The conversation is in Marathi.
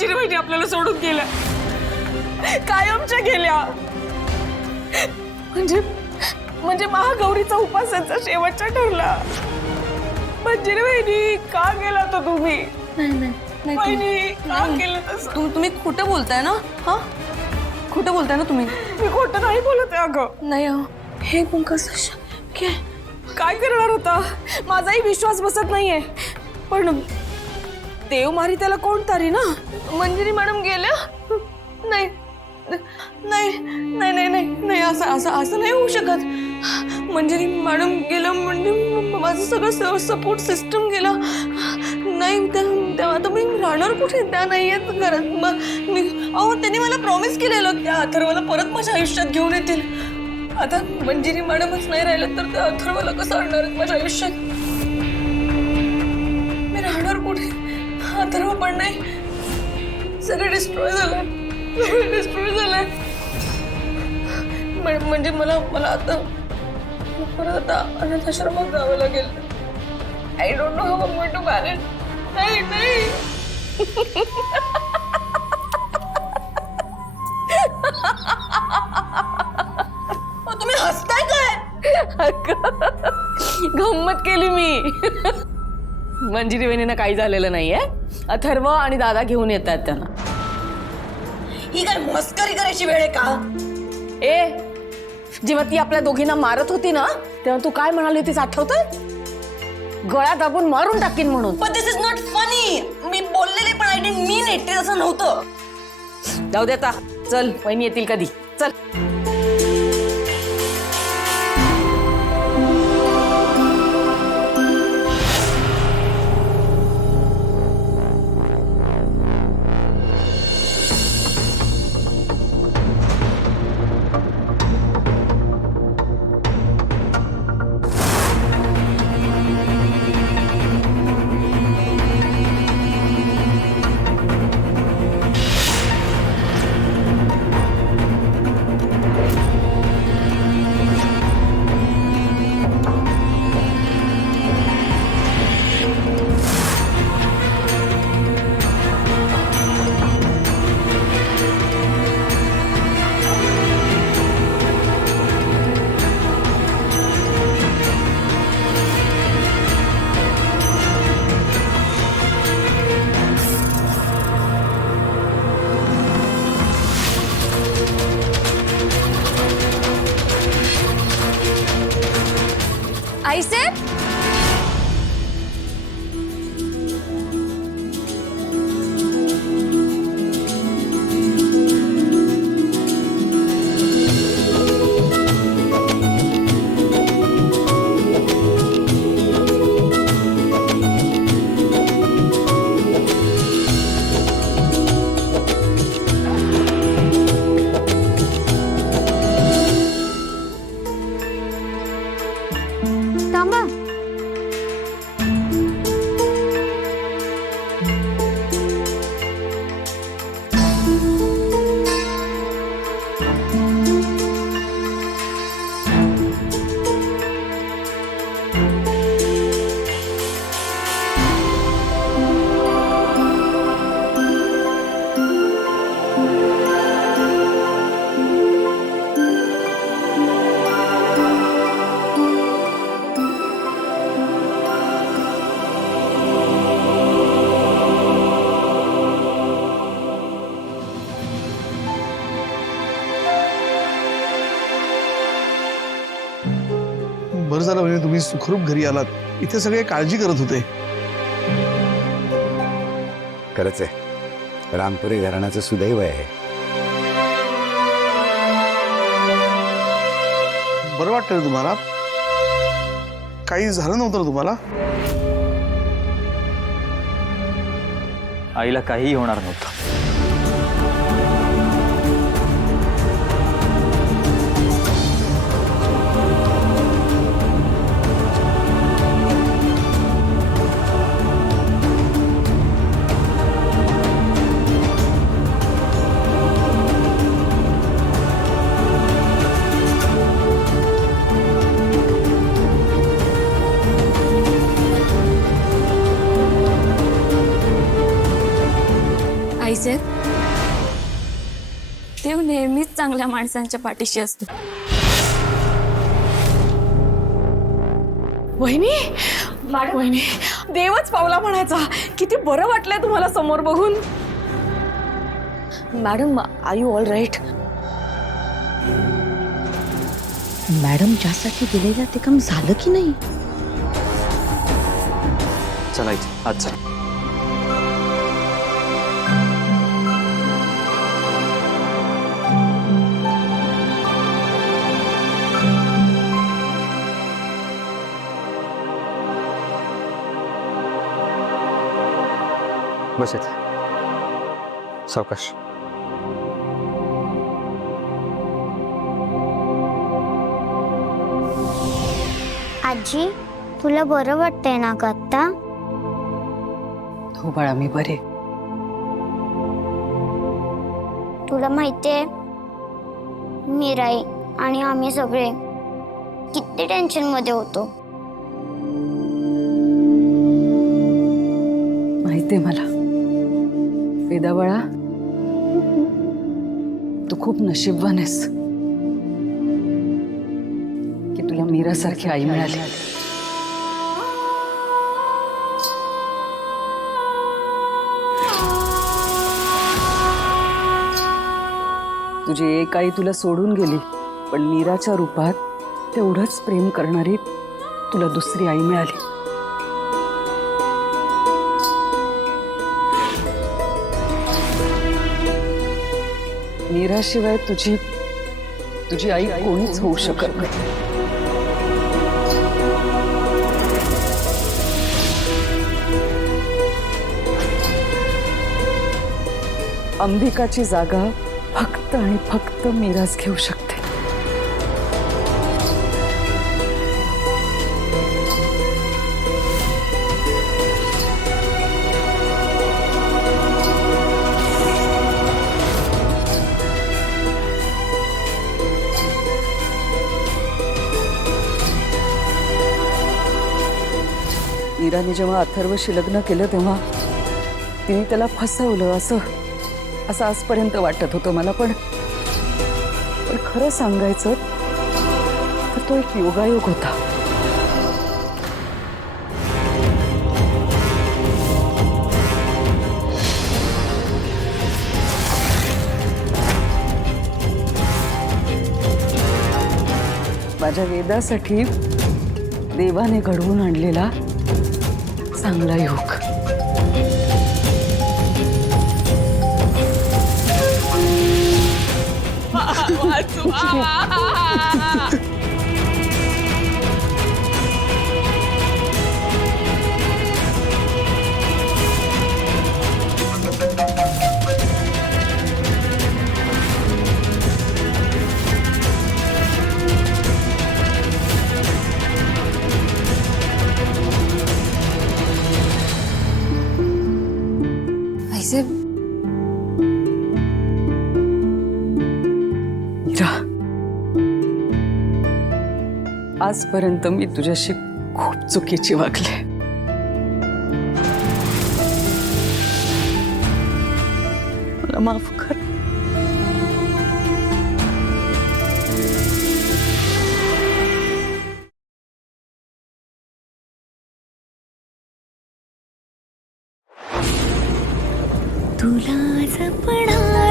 मंजिरी वहिनी आपल्याला सोडून गेल्या, कायमच्या गेल्या। म्हणजे महागौरीचा उपासाचा शेवटचा ठरला। मंजिरी वहिनी का गेला तो तुम्ही? नाही वहिनी का केलं तसं? तुम्ही खोटं बोलताय ना? हा, खोटं बोलताय ना तुम्ही? मी खोटं नाही बोलत आहे अगं। नाही हे पण कसं शक्य आहे? काय करणार होता? माझाही विश्वास बसत नाहीये, पण देव मारी त्याला कोण तारी ना। मंजिरी मॅडम गेल्या? नाही नाही नाही नाही नाही नाही, असं नाही होऊ शकत। मंजिरी मॅडम गेलं म्हणजे माझं सगळं सपोर्ट सिस्टम गेला। नाही तेव्हा तर मी राहणार कुठे? त्या नाही आहेत घरात। मग मी त्यांनी मला प्रॉमिस केलेलं त्या अथर्वला परत माझ्या आयुष्यात घेऊन येतील। आता मंजिरी मॅडमच नाही राहिलं तर त्या अथर्वला कसं आणणार आहेत माझ्या आयुष्यात? मी राहणार कुठे? अथर्व पण नाही, सगळं डिस्ट्रॉय झालंय, सगळं डिस्ट्रॉय झालंय। म्हणजे मला आता परत अनाथ आश्रमात जावं लागेल। I don't know how I am going to manage. नाही तुम्ही हसताय काय? गंमत केली मी। मंजिरी वहिनींना काही झालेलं नाहीये, अथर्व आणि दादा घेऊन येतात त्यांना। ही काय मस्करी करायची वेळ आहे का? जेव्हा ती आपल्या दोघींना मारत होती ना, तेव्हा तू काय म्हणाली होतीस आठवतंय? गळा दाबून मारून टाकीन म्हणून। पण दिस इज नॉट फनी। मी बोललेले पण आय डिडंट मीन इट, असं नव्हतं। जाऊ दे आता, चल वहिनी येतील कधी, चल। आई साहेब, थांबा। बरं झालं म्हणजे तुम्ही सुखरूप घरी आलात। इथे सगळे काळजी करत होते। खरंच आहे, रामपुरी घराण्याचं सुदैव आहे। बरं वाटतं ना तुम्हाला? काही झालं नव्हतं ना तुम्हाला? आईला काहीही होणार नव्हतं। आहेत. देव नेहमीच चांगल्या माणसांच्या पाठीशी असतो. वहिनी वहिनी देवच पावला म्हणायचा. किती बरं वाटलंय तुम्हाला समोर बघून. Madam are you all right? Madam ज्यासाठी दिलेलं ते काम झालं की नाही? चलायचं आज चला. बस येत सावकाश. आजी, तुला बरं वाटतंय ना ग आत्ता? हो बाळा, मी बरे. तुला माहितीये मीराई आणि आम्ही सगळे किती टेन्शन मध्ये होतो. माहितीये मला. वेदा बाळा, तू खूप नशीबवान आहेस की तुला मीरासारखी आई मिळाली. तुझी एक आई तुला सोडून गेली, पण मीराच्या रूपात तेवढंच प्रेम करणारी तुला दुसरी आई मिळाली. मीराशिवाय तुझी आई कोणीच होऊ शकत नाही. अंबिकाची जागा फक्त आणि फक्त मीराच घेऊ शकते. मीराने जेव्हा अथर्वशी लग्न केलं तेव्हा तिने त्याला फसवलं असं आजपर्यंत वाटत होतं मला. पण खरं सांगायचं तर तो एक योगायोग होता. माझ्या वेदासाठी देवाने घडवून आणलेला चांगला योग. ऐसे मीरा, आजपर्यंत मी तुझ्याशी खूप चुकीची वागले. मला माफ कर. तुला जपणार